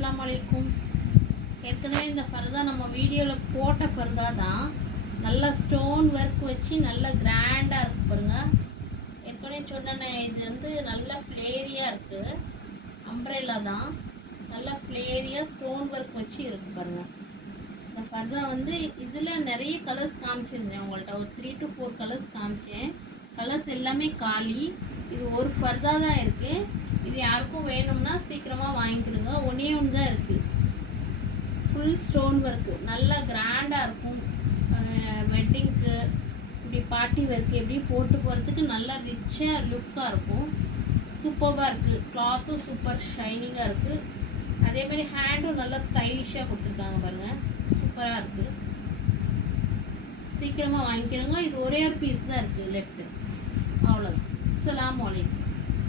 அஸ்ஸலாமு அலைக்கும். ஏற்கனவே இந்த ஃபர்தா நம்ம வீடியோவில் போட்ட ஃபர்தா தான். நல்லா ஸ்டோன் ஒர்க் வச்சு நல்லா கிராண்டாக இருக்குது பாருங்கள். ஏற்கனவே சொன்னேன், இது வந்து நல்லா ஃப்ளேரியாக இருக்குது. அம்ப்ரெல்லா தான், நல்லா ஃப்ளேரியாக ஸ்டோன் ஒர்க் வச்சு இருக்குது பாருங்கள். இந்த ஃபர்தா வந்து இதில் நிறைய கலர்ஸ் காமிச்சிருந்தேன் உங்கள்கிட்ட. ஒரு 3 to 4 கலர்ஸ் காமிச்சேன். கலர்ஸ் எல்லாமே காலி. இது ஒரு ஃபர்தா தான் இருக்குது. இது யாருக்கும் வேணும்னா சீக்கிரமாக வாங்கிக்கிடுங்க. ஒன்றே ஒன்று தான் இருக்குது. ஃபுல் ஸ்டோன் ஒர்க்கு, நல்லா கிராண்டாக இருக்கும். வெட்டிங்க்கு, இப்படி பார்ட்டி ஒர்க்கு எப்படி போட்டு போகிறதுக்கு நல்லா ரிச்சாக லுக்காக இருக்கும். சூப்பராக இருக்குது. கிளாத்தும் சூப்பர் ஷைனிங்காக இருக்குது. அதேமாதிரி ஹேண்டும் நல்லா ஸ்டைலிஷாக கொடுத்துருக்காங்க பாருங்கள். சூப்பராக இருக்குது. சீக்கிரமாக வாங்கிக்கிறோங்க. இது ஒரே பீஸ் தான் இருக்குது லெஃப்ட்டு. அவ்வளோதான். அஸ்ஸலாமு அலைக்கும்.